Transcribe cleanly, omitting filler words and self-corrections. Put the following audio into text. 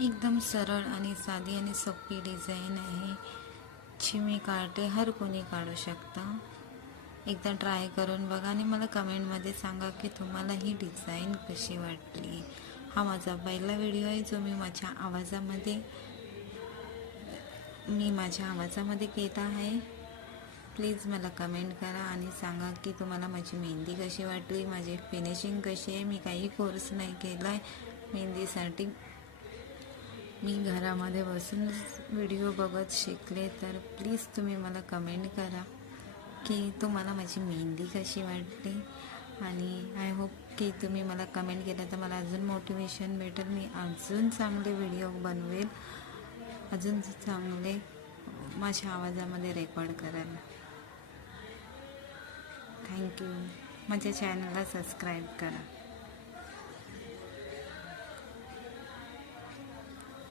एकदम सरळ आणि साधी आणि सोपी डिझाईन आहे जी मी काढते. हर कोणी काढू शकता. एकदा ट्राय करून बघा आणि मला कमेंटमध्ये सांगा की तुम्हाला ही डिझाईन कशी वाटली. हा माझा पहिला व्हिडिओ आहे जो मी माझ्या आवाजामध्ये केला आहे. प्लीज मला कमेंट करा आणि सांगा की तुम्हाला माझी मेहंदी कशी वाटली, माझी फिनिशिंग कशी आहे. मी काही कोर्स नाही केला आहे मेहंदीसाठी. मी घरामध्ये बसूनच व्हिडिओ बघत शिकले. तर प्लीज तुम्ही मला कमेंट करा की तुम्हाला माझी मेहंदी कशी वाटली. आणि आय होप की तुम्ही मला कमेंट केलं तर मला अजून मोटिवेशन भेटेल. मी अजून चांगले व्हिडिओ बनवेल, अजून चांगले माझ्या आवाजामध्ये रेकॉर्ड करेल. थँक्यू. माझ्या चॅनलला सबस्क्राईब करा.